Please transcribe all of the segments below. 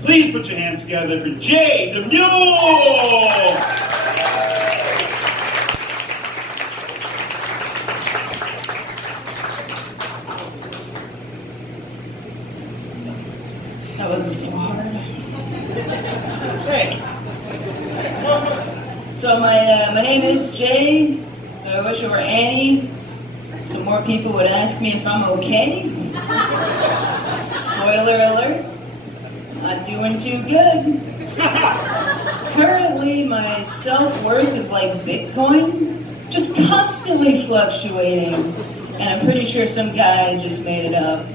Please put your hands together for Jay Demeule! That wasn't so hard. Hey! So my name is Jay. I wish it were Annie, so more people would ask me if I'm okay. Spoiler alert, not doing too good. Currently, my self-worth is like Bitcoin, just constantly fluctuating, and I'm pretty sure some guy just made it up.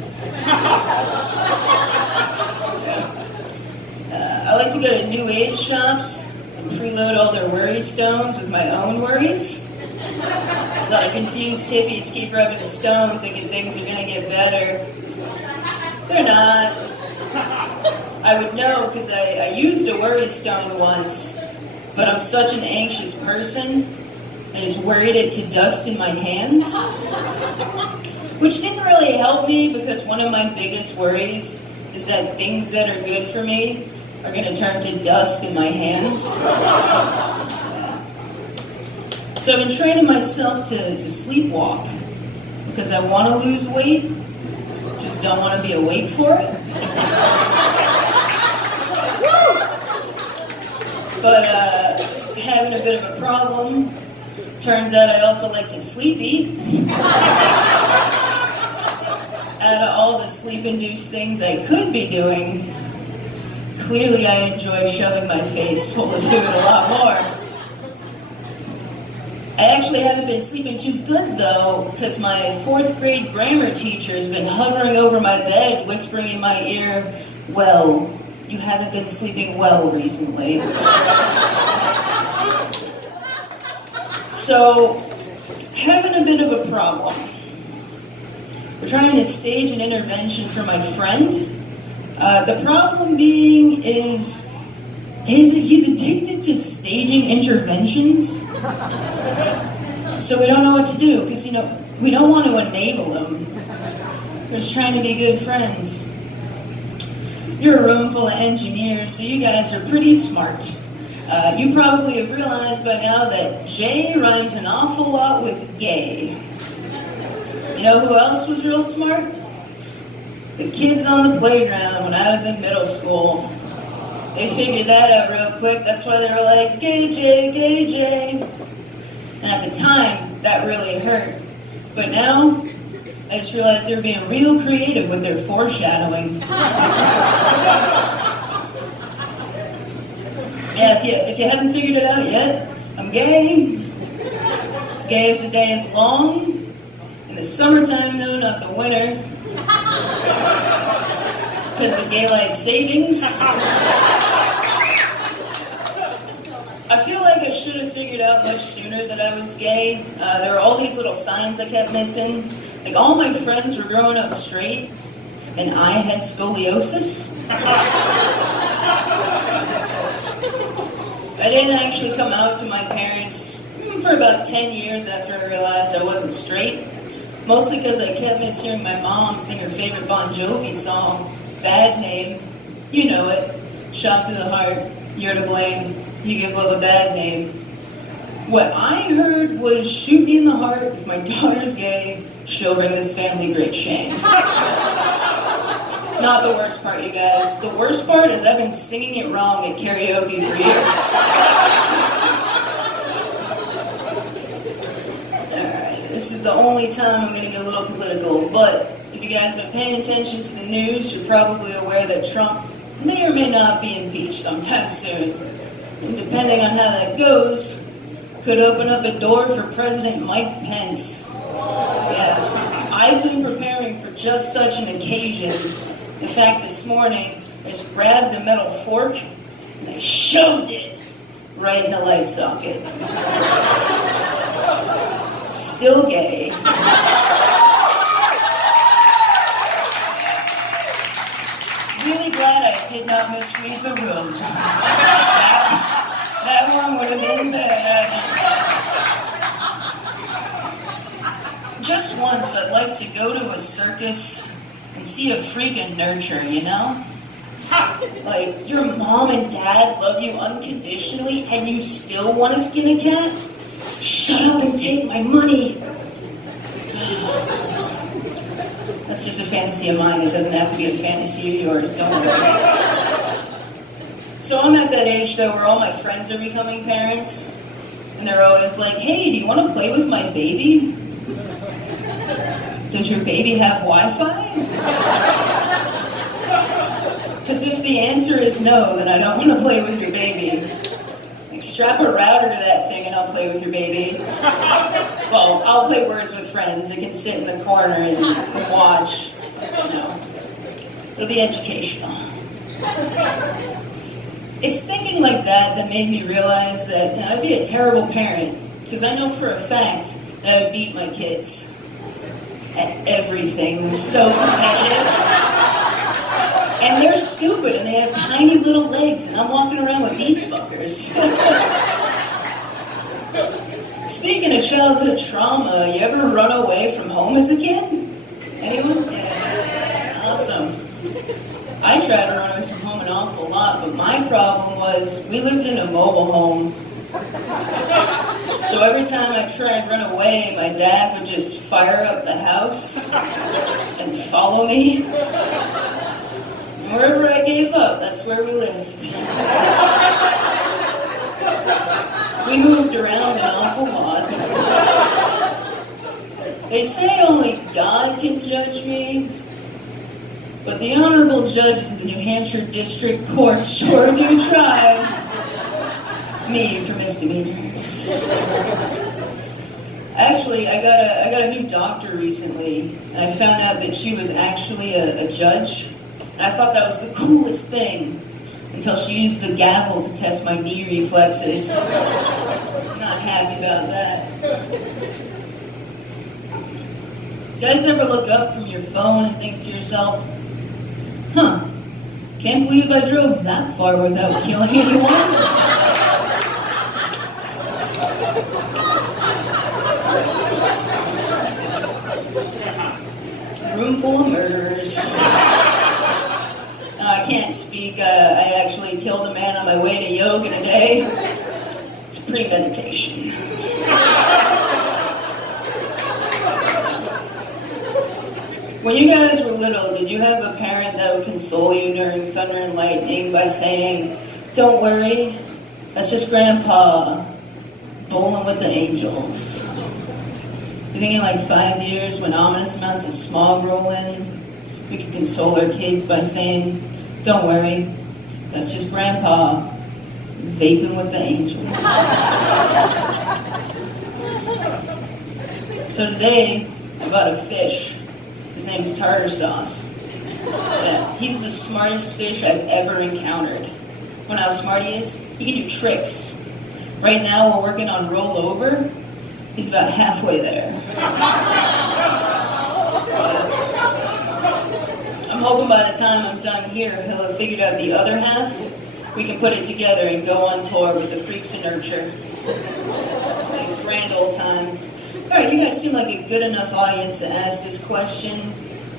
I like to go to New Age shops and preload all their worry stones with my own worries. A lot of confused hippies keep rubbing a stone thinking things are gonna get better. They're not. I would know because I used a worry stone once, but I'm such an anxious person, I just worried it to dust in my hands. Which didn't really help me because one of my biggest worries is that things that are good for me are going to turn to dust in my hands. So I've been training myself to sleepwalk because I want to lose weight, just don't want to be awake for it. But having a bit of a problem. Turns out I also like to sleep eat. Out of all the sleep-induced things I could be doing, clearly I enjoy shoving my face full of food a lot more. I actually haven't been sleeping too good though, because my 4th grade grammar teacher has been hovering over my bed, whispering in my ear, "Well, you haven't been sleeping well recently." So, having a bit of a problem. We're trying to stage an intervention for my friend. The problem being is he's addicted to staging interventions. So we don't know what to do because, we don't want to enable him. We're just trying to be good friends. You're a room full of engineers, so you guys are pretty smart. You probably have realized by now that Jay rhymes an awful lot with gay. You know who else was real smart? The kids on the playground when I was in middle school. They figured that out real quick. That's why they were like, "Gay Jay, gay Jay." And at the time, that really hurt. But now, I just realized they were being real creative with their foreshadowing. Yeah, if you haven't figured it out yet, I'm gay. Gay as the day is long. In the summertime, though, not the winter. Because of daylight savings. I feel like I should have figured out much sooner that I was gay. There were all these little signs I kept missing. Like, all my friends were growing up straight, and I had scoliosis. I didn't actually come out to my parents for about 10 years after I realized I wasn't straight. Mostly because I kept mishearing my mom sing her favorite Bon Jovi song, Bad Name. You know it. Shot through the heart, you're to blame. You give love a bad name. What I heard was, shoot me in the heart, if my daughter's gay, she'll bring this family great shame. Not the worst part, you guys. The worst part is I've been singing it wrong at karaoke for years. Alright, this is the only time I'm going to get a little political, but if you guys have been paying attention to the news, you're probably aware that Trump may or may not be impeached sometime soon. And depending on how that goes, could open up a door for President Mike Pence. Yeah, I've been preparing for just such an occasion. In fact, this morning, I just grabbed a metal fork and I shoved it right in the light socket. Still gay. Really glad I did not misread the room. That one would have been bad. Just once, I'd like to go to a circus and see a freak and nurture, you know? Like, your mom and dad love you unconditionally and you still want to skin a cat? Shut up and take my money. That's just a fantasy of mine. It doesn't have to be a fantasy of yours, don't worry. So I'm at that age, though, where all my friends are becoming parents. And they're always like, hey, do you want to play with my baby? Does your baby have Wi-Fi? Because if the answer is no, then I don't want to play with your baby. Like, strap a router to that thing and I'll play with your baby. Well, I'll play Words with Friends. It can sit in the corner and watch. You know, it'll be educational. It's thinking like that made me realize that I'd be a terrible parent. Because I know for a fact that I would beat my kids at everything. They're so competitive. And they're stupid, and they have tiny little legs, and I'm walking around with these fuckers. Speaking of childhood trauma, you ever run away from home as a kid? Anyone? Yeah. Awesome. I tried to run away from home an awful lot, but my problem was we lived in a mobile home. So every time I tried and run away, my dad would just fire up the house and follow me. Wherever I gave up, that's where we lived. We moved around an awful lot. They say only God can judge me, but the honorable judges of the New Hampshire District Court sure do try me for misdemeanors. Actually, I got a new doctor recently, and I found out that she was actually a judge. And I thought that was the coolest thing until she used the gavel to test my knee reflexes. Not happy about that. You guys ever look up from your phone and think to yourself, huh, can't believe I drove that far without killing anyone? Room full of murderers. I can't speak. I actually killed a man on my way to yoga today. It's premeditation. When you guys were little, did you have a parent that would console you during thunder and lightning by saying, don't worry, that's just Grandpa bowling with the angels? You think in like 5 years, when ominous amounts of smog roll in, we can console our kids by saying, don't worry, that's just Grandpa vaping with the angels. So today, I bought a fish. His name's Tartar Sauce. Yeah, he's the smartest fish I've ever encountered. You know how smart he is? He can do tricks. Right now, we're working on rollover. He's about halfway there. I'm hoping by the time I'm done here, he'll have figured out the other half. We can put it together and go on tour with the Freaks of Nurture. Like, grand old time. Alright, you guys seem like a good enough audience to ask this question.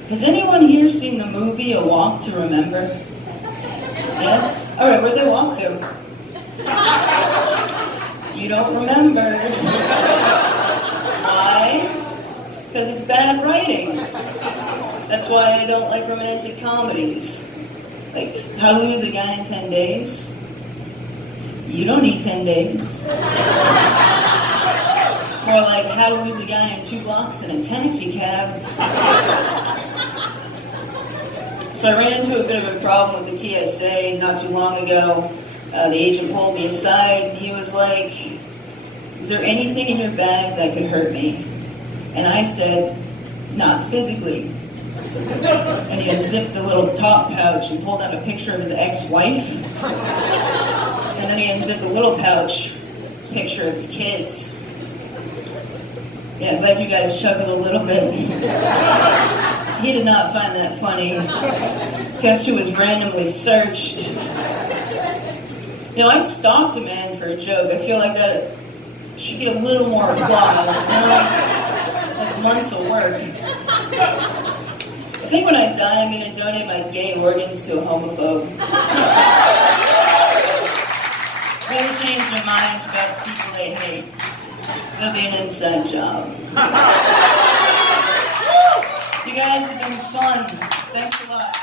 Has anyone here seen the movie A Walk to Remember? Yeah? Alright, where'd they walk to? You don't remember. Why? Because it's bad writing. That's why I don't like romantic comedies. Like, How to Lose a Guy in 10 Days. You don't need 10 days. More like How to Lose a Guy in 2 blocks in a taxi cab. So I ran into a bit of a problem with the TSA not too long ago. The agent pulled me aside and he was like, is there anything in your bag that could hurt me? And I said, not physically. And he unzipped the little top pouch and pulled out a picture of his ex-wife. And then he unzipped the little pouch, picture of his kids. Yeah, I'm glad you guys chuckled a little bit. He did not find that funny. Guess who was randomly searched? You know, I stalked a man for a joke. I feel like that should get a little more applause. You know? That's months of work. I think when I die, I'm going to donate my gay organs to a homophobe. Really change their minds about the people they hate. It'll be an inside job. You guys have been fun. Thanks a lot.